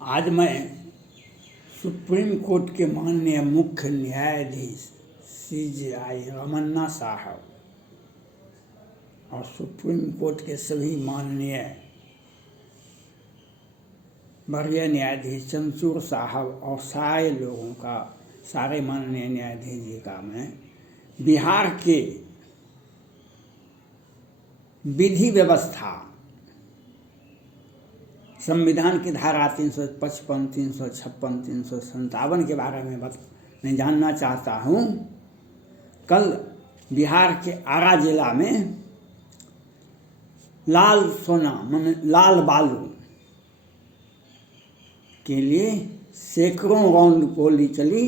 आज मैं supreme court के माननीय मुख्य न्यायाधीश CJI रमन्ना साहब और सुप्रीम कोर्ट के सभी माननीय वरीय न्यायाधीश चंद्रचूड़ साहब और सारे माननीय न्यायाधीश जी का मैं बिहार के विधि व्यवस्था संविधान की धारा 355, 356, 357 के बारे में मैं जानना चाहता हूँ। कल बिहार के आरा जिला में लाल सोना माने लाल बालू के लिए सैकड़ों राउंड गोली चली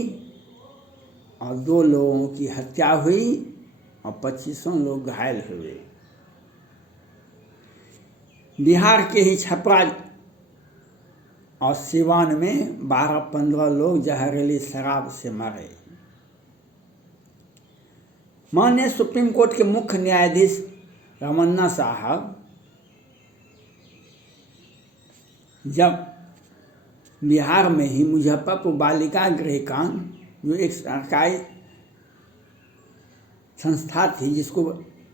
और 2 लोगों की हत्या हुई और 25 लोग घायल हुए। बिहार के ही छपरा और सिवान में 12-15 लोग जहरीली शराब से मरे। माननीय सुप्रीम कोर्ट के मुख्य न्यायाधीश रमन्ना साहब जब बिहार में ही मुजफ्फरपुर बालिका गृह कांड, जो एक सरकारी संस्था थी जिसको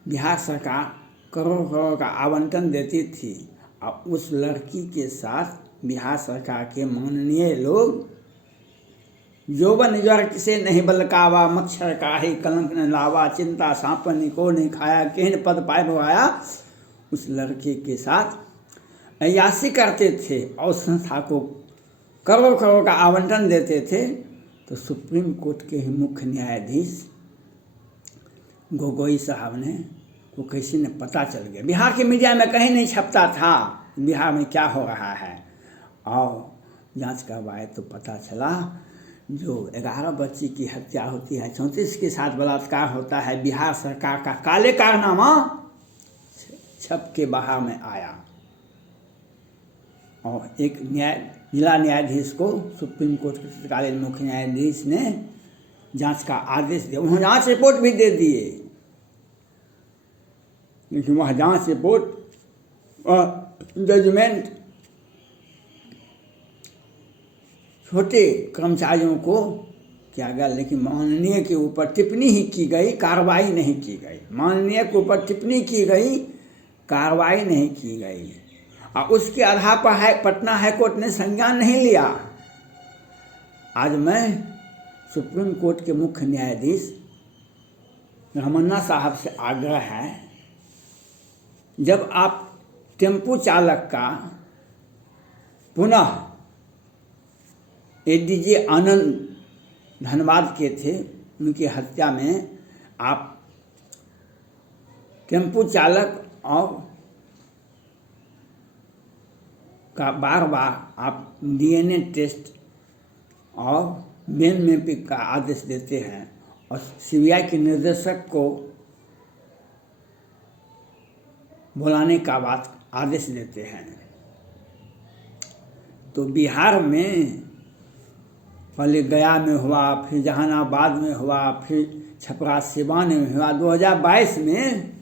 बिहार सरकार करोड़ का आवंटन देती थी, और उस लड़की के साथ बिहार सरकार के माननीय लोग यौवन ज्वर किसे नहीं बलकावा, मच्छर काहे कलंक न लावा, चिंता सांपन को नहीं खाया, केहन पद पाए भवाया, उस लड़के के साथ अय्याशी करते थे और संस्था को करोड़ का आवंटन देते थे। तो सुप्रीम कोर्ट के ही मुख्य न्यायाधीश गोगोई साहब ने को किसी ने पता चल गया, बिहार के मीडिया में कहीं नहीं छपता था बिहार में क्या हो रहा है, और जांच करवाए तो पता चला जो 11 बच्ची की हत्या होती है, 34 के साथ बलात्कार होता है, बिहार सरकार का काले कारनामा छप के बाहर में आया। और एक जिला न्यायाधीश को सुप्रीम कोर्ट के तत्कालीन मुख्य न्यायाधीश ने जांच का आदेश दिया, वहाँ जांच रिपोर्ट भी दे दिए, लेकिन वह जांच रिपोर्ट और जजमेंट छोटे कर्मचारियों को किया गया, लेकिन माननीय के ऊपर टिप्पणी ही की गई, कार्रवाई नहीं की गई। माननीय के ऊपर टिप्पणी की गई, कार्रवाई नहीं की गई, और उसके आधार पर पटना हाईकोर्ट ने संज्ञान नहीं लिया। आज मैं सुप्रीम कोर्ट के मुख्य न्यायाधीश रमन्ना साहब से आग्रह है, जब आप टेम्पू चालक का पुनः ADJ आनंद धनबाद के थे, उनकी हत्या में आप टेम्पू चालक और का बार आप DNA टेस्ट और ब्रेन मैपिंग का आदेश देते हैं और CBI के निर्देशक को बुलाने का बात आदेश देते हैं, तो बिहार में पहले गया में हुआ, फिर जहानाबाद में हुआ, फिर छपरा सिवान में हुआ, 2022 में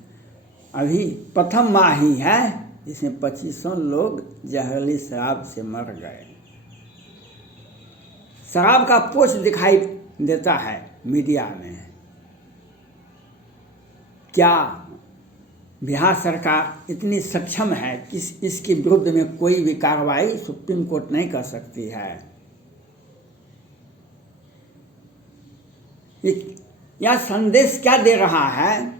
अभी प्रथम माह ही है जिसमें 25 लोग जहरीली शराब से मर गए। शराब का पोष दिखाई देता है मीडिया में। क्या बिहार सरकार इतनी सक्षम है कि इसके विरुद्ध में कोई भी कार्रवाई सुप्रीम कोर्ट नहीं कर सकती है? यह संदेश क्या दे रहा है?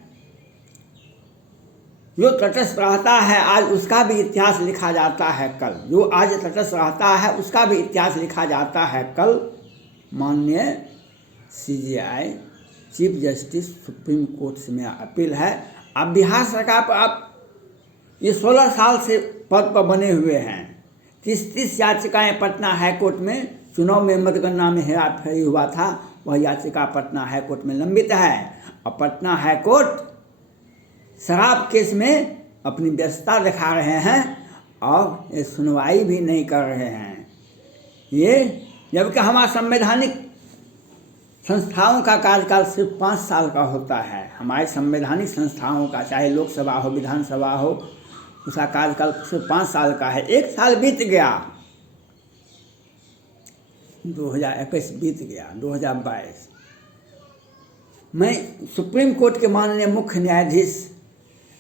जो तटस्थ रहता है आज उसका भी इतिहास लिखा जाता है कल, जो आज तटस्थ रहता है उसका भी इतिहास लिखा जाता है कल। माननीय CJI chief justice supreme court से मेरा अपील है, आप बिहार सरकार पर आप ये 16 साल से पद पर बने हुए हैं, 30 याचिकाएँ पटना हाईकोर्ट में चुनाव में मतगणना में हेराफेरी हुआ था, वह याचिका पटना हाईकोर्ट में लंबित है, और पटना हाईकोर्ट शराब केस में अपनी व्यस्तता दिखा रहे हैं और ये सुनवाई भी नहीं कर रहे हैं। ये जबकि हमारा संवैधानिक संस्थाओं का कार्यकाल सिर्फ 5 साल का होता है। हमारे संवैधानिक संस्थाओं का, चाहे लोकसभा हो, विधानसभा हो उसका कार्यकाल सिर्फ 5 साल का है। 1 साल बीत गया, 2021 बीत गया, 2022। मैं सुप्रीम कोर्ट के माननीय मुख्य न्यायाधीश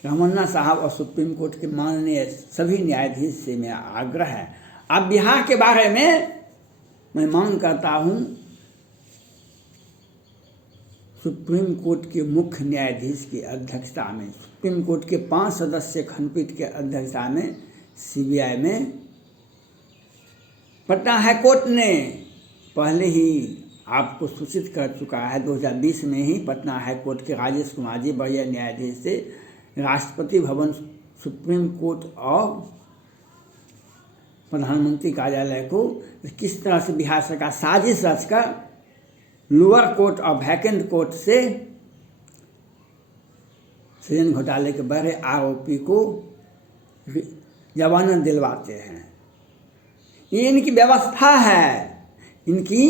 रमन्ना साहब और सुप्रीम कोर्ट के माननीय सभी न्यायाधीश से मेरा आग्रह है, आप बिहार के बारे में मैं मांग करता हूँ सुप्रीम कोर्ट के मुख्य न्यायाधीश की अध्यक्षता में, सुप्रीम कोर्ट के 5 सदस्यीय खंडपीठ के अध्यक्षता में सीबीआई में, पटना हाई कोर्ट ने पहले ही आपको सूचित कर चुका है। 2020 में ही पटना हाई कोर्ट के राजेश कुमार जी वरीय न्यायाधीश से राष्ट्रपति भवन, सुप्रीम कोर्ट और प्रधानमंत्री कार्यालय को किस तरह से बिहार सरकार साजिश रचकर लोअर कोर्ट और वैकेंट कोर्ट से सृजन घोटाले के बड़े आरोपी को जमानत दिलवाते हैं। ये इनकी व्यवस्था है, इनकी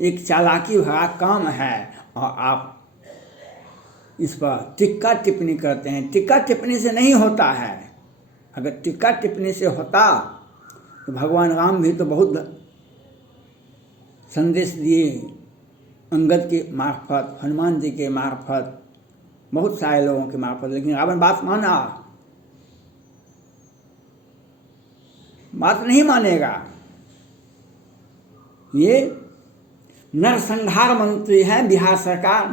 एक चालाकी भरा काम है, और आप इस पर टिक्का टिप्पणी करते हैं। टिक्का टिप्पणी से नहीं होता है। अगर टिक्का टिप्पणी से होता तो भगवान राम भी तो बहुत संदेश दिए, अंगद के मार्फत, हनुमान जी के मार्फत, बहुत सारे लोगों के मार्फत, लेकिन रावण बात माना, बात नहीं मानेगा। ये नरसंहार मंत्री है बिहार सरकार,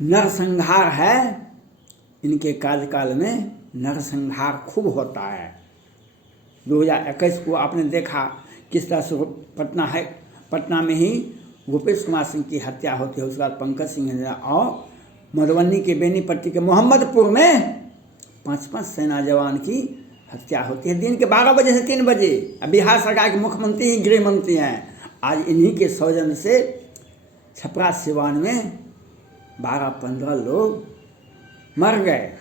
नरसंहार है। इनके कार्यकाल में नरसंहार खूब होता है। 2021 को आपने देखा किस तरह से पटना में ही भूपेश कुमार सिंह की हत्या होती है, उसके बाद पंकज सिंह, और मधुबनी के बेनीपट्टी के मोहम्मदपुर में 5-5 सेना जवान की हत्या होती है दिन के 12 बजे से 3 बजे। अब बिहार सरकार के मुख्यमंत्री ही गृह मंत्री हैं। आज इन्हीं के सौजन्य से छपरा सिवान में 12-15 लोग मर गए,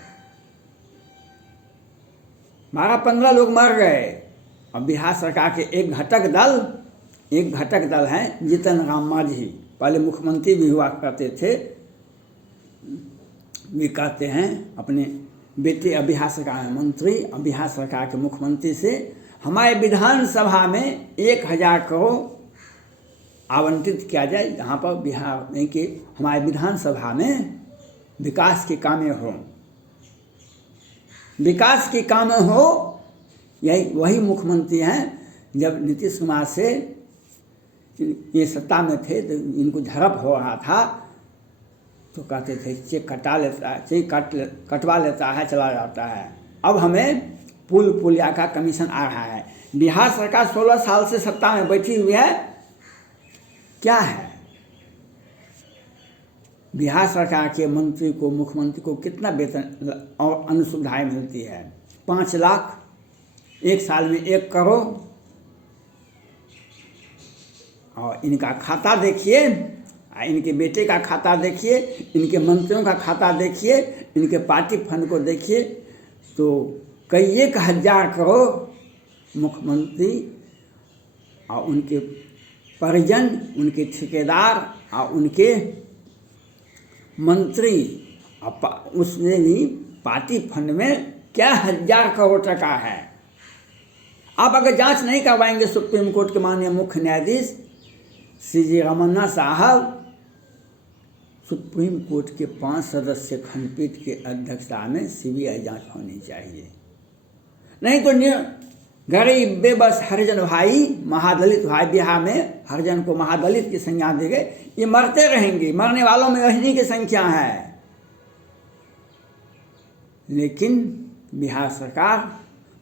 12-15 लोग मर गए। और बिहार सरकार के एक घटक दल हैं जीतन राम मांझी, पहले मुख्यमंत्री भी हुआ करते थे, भी कहते हैं अपने बेटे अब बिहार सरकार में मंत्री और बिहार सरकार के मुख्यमंत्री से हमारे विधानसभा में 1000 करोड़ आवंटित किया जाए, जहाँ पर बिहार में कि हमारे विधानसभा में विकास के कामें हों, विकास के काम हो। यही वही मुख्यमंत्री हैं जब नीतीश कुमार से ये सत्ता में थे तो इनको झड़प हो रहा था तो कहते थे चेक कटवा लेता है, चला जाता है। अब हमें पुलिया का कमीशन आ रहा है। बिहार सरकार 16 साल से सत्ता में बैठी हुई है, क्या है? बिहार सरकार के मंत्री को, मुख्यमंत्री को कितना वेतन और अन्य सुविधाएँ मिलती है? 5 लाख, 1 साल में 1 करोड़। और इनका खाता देखिए, इनके बेटे का खाता देखिए, इनके मंत्रियों का खाता देखिए, इनके पार्टी फंड को देखिए, तो कई 1000 करोड़ मुख्यमंत्री और उनके परिजन, उनके ठेकेदार और उनके मंत्री, उसमें भी पार्टी फंड में क्या 1000 करोड़ टका है। आप अगर जांच नहीं करवाएंगे सुप्रीम कोर्ट के माननीय मुख्य न्यायाधीश CJ रमन्ना साहब, सुप्रीम कोर्ट के 5 सदस्यीय खंडपीठ के अध्यक्षता में CBI जांच होनी चाहिए। नहीं तो गरीब बेबस हरिजन भाई, महादलित भाई, बिहार में हरिजन को महादलित की संज्ञा दी गई, ये मरते रहेंगे, मरने वालों में इन्हीं की संख्या है। लेकिन बिहार सरकार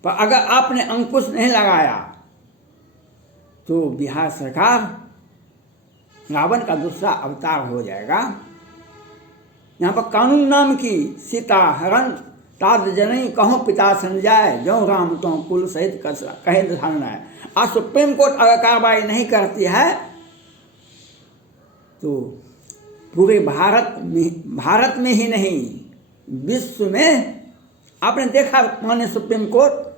पर अगर आपने अंकुश नहीं लगाया तो बिहार सरकार रावण का दूसरा अवतार हो जाएगा। यहाँ पर कानून नाम की सीता हरण ताद जनई कहो पिता संजाय, जो राम तो कुल सहित कहे धारणा है। आज सुप्रीम कोर्ट अगर कार्रवाई नहीं करती है तो पूरे भारत में ही नहीं विश्व में, आपने देखा माननीय सुप्रीम कोर्ट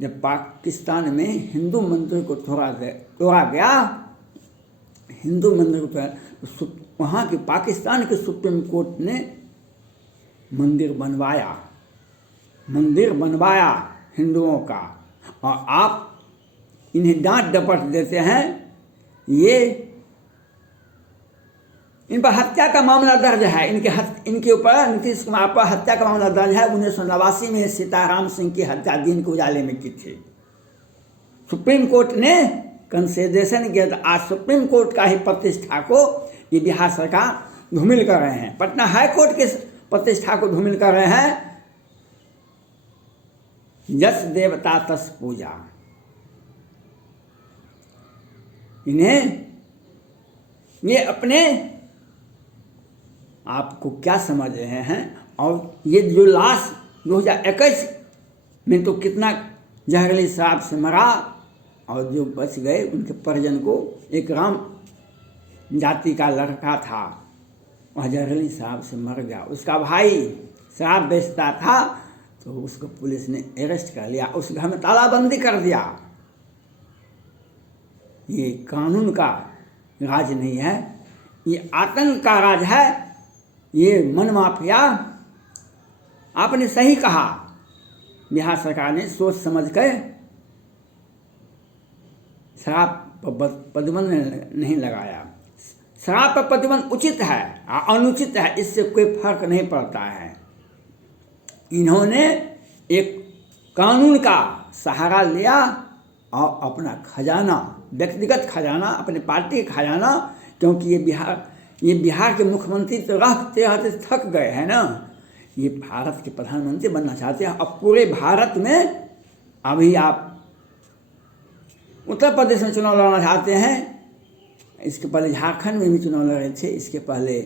जब पाकिस्तान में हिंदू मंदिर को तोड़ा गया, हिंदू मंदिर को वहाँ की पाकिस्तान के सुप्रीम कोर्ट ने मंदिर बनवाया हिंदुओं का, और आप इन्हें डांट डपट देते हैं। ये इन पर हत्या का मामला दर्ज है, इनके ऊपर नीतीश कुमार पर हत्या का मामला दर्ज है। 1989 में सीताराम सिंह की हत्या दीन के उजाले में की थी। सुप्रीम कोर्ट ने कंसेशन किया था। आज सुप्रीम कोर्ट का ही प्रतिष्ठा को ये बिहार सरकार धूमिल कर रहे हैं, पटना हाई कोर्ट के प्रतिष्ठा को धूमिल कर रहे हैं। यश देवता तस पूजा, इन्हें ये अपने आपको क्या समझ रहे हैं। और ये जो लाश 2021 में तो कितना जहरीली शराब से मरा, और जो बच गए उनके परिजन को, एक राम जाति का लड़का था, वह जहरीली शराब से मर गया। उसका भाई शराब बेचता था, तो उसको पुलिस ने अरेस्ट कर लिया, उस घर में तालाबंदी कर दिया। ये कानून का राज नहीं है, ये आतंक का राज है, ये मन माफिया। आपने सही कहा, बिहार सरकार ने सोच समझ कर शराब पर प्रतिबंध नहीं लगाया। शराब पर प्रतिबंध उचित है, अनुचित है, इससे कोई फर्क नहीं पड़ता है। इन्होंने एक कानून का सहारा लिया और अपना खजाना, व्यक्तिगत खजाना, अपने पार्टी का खजाना, क्योंकि ये बिहार के मुख्यमंत्री तो रहते रहते थक गए हैं ना। ये भारत के प्रधानमंत्री बनना चाहते हैं। अब पूरे भारत में अभी आप उत्तर प्रदेश में चुनाव लड़ना चाहते हैं, इसके पहले झारखंड में भी चुनाव लड़ रहे थे, इसके पहले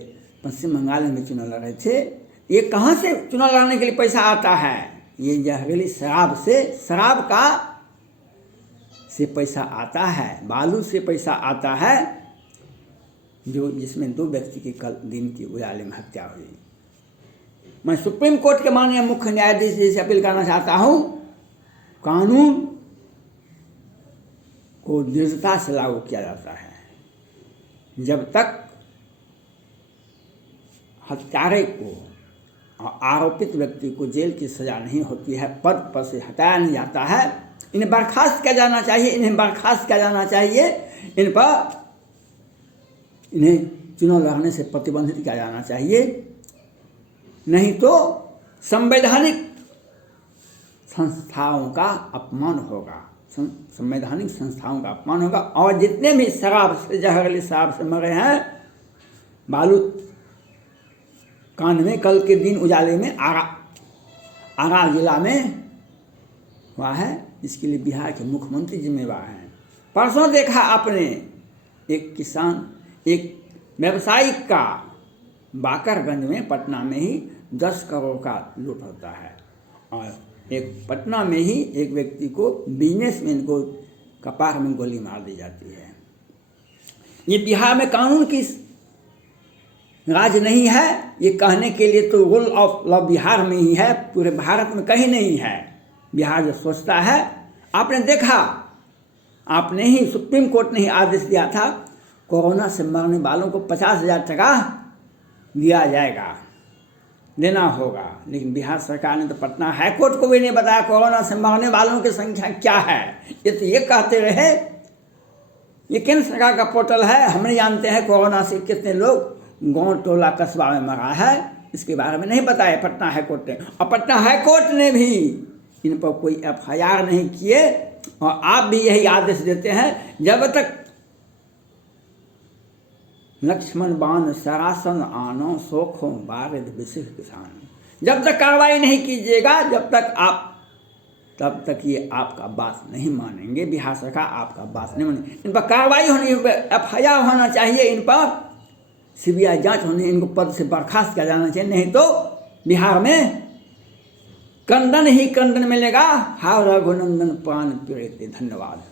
पश्चिम बंगाल में भी चुनाव लड़ रहे थे। ये कहाँ से चुनाव लड़ने के लिए पैसा आता है? ये जहरीली शराब से पैसा आता है, बालू से पैसा आता है, जिसमें 2 व्यक्ति की कल दिन की उजाले में हत्या हुई। मैं सुप्रीम कोर्ट के माननीय मुख्य न्यायाधीश जी से अपील करना चाहता हूँ, कानून को दृढ़ता से लागू किया जाता है। जब तक हत्यारे को और आरोपित व्यक्ति को जेल की सजा नहीं होती है, पद पर से हटाया नहीं जाता है, इन्हें बर्खास्त किया जाना चाहिए। इन्हें चुनाव लड़ने से प्रतिबंधित किया जाना चाहिए, नहीं तो संवैधानिक संस्थाओं का अपमान होगा। और जितने भी जहरीली शराब से मरे हैं, बालू कांड में कल के दिन उजाले में आरा जिला में हुआ है, इसके लिए बिहार के मुख्यमंत्री जिम्मेवार हैं। परसों देखा आपने, एक व्यवसायिक का बाकरगंज में, पटना में ही 10 करोड़ का लूट होता है, और एक पटना में ही एक व्यक्ति को, बिजनेसमैन को कपार में गोली मार दी जाती है। ये बिहार में कानून की राज नहीं है, ये कहने के लिए तो रूल ऑफ लॉ बिहार में ही है, पूरे भारत में कहीं नहीं है। बिहार जो सोचता है, आपने देखा, आपने ही, सुप्रीम कोर्ट ने ही आदेश दिया था, कोरोना से मरने वालों को 50,000 टका दिया जाएगा, देना होगा। लेकिन बिहार सरकार ने तो पटना हाई कोर्ट को भी नहीं बताया कोरोना से मरने वालों की संख्या क्या है। ये तो ये कहते रहे, ये केंद्र सरकार का पोर्टल है, हम नहीं जानते हैं कोरोना से कितने लोग गांव टोला कस्बा में मरा है, इसके बारे में नहीं बताया पटना हाई कोर्ट ने। और पटना हाई कोर्ट ने भी इन पर कोई FIR नहीं किए, और आप भी यही आदेश देते हैं, जब तक लक्ष्मण बाण सरासन आनो सोखों बारिद विशिख किसान, जब तक कार्रवाई नहीं कीजिएगा, तब तक ये आपका बात नहीं मानेंगे। बिहार सरकार आपका बात नहीं मानेंगे। इन पर कार्रवाई होनी, FIR होना चाहिए, इन पर CBI जांच होनी, इनको पद से बर्खास्त किया जाना चाहिए, नहीं तो बिहार में कंदन ही कंदन मिलेगा। हाय रघुनंदन प्राण पीड़ित। धन्यवाद।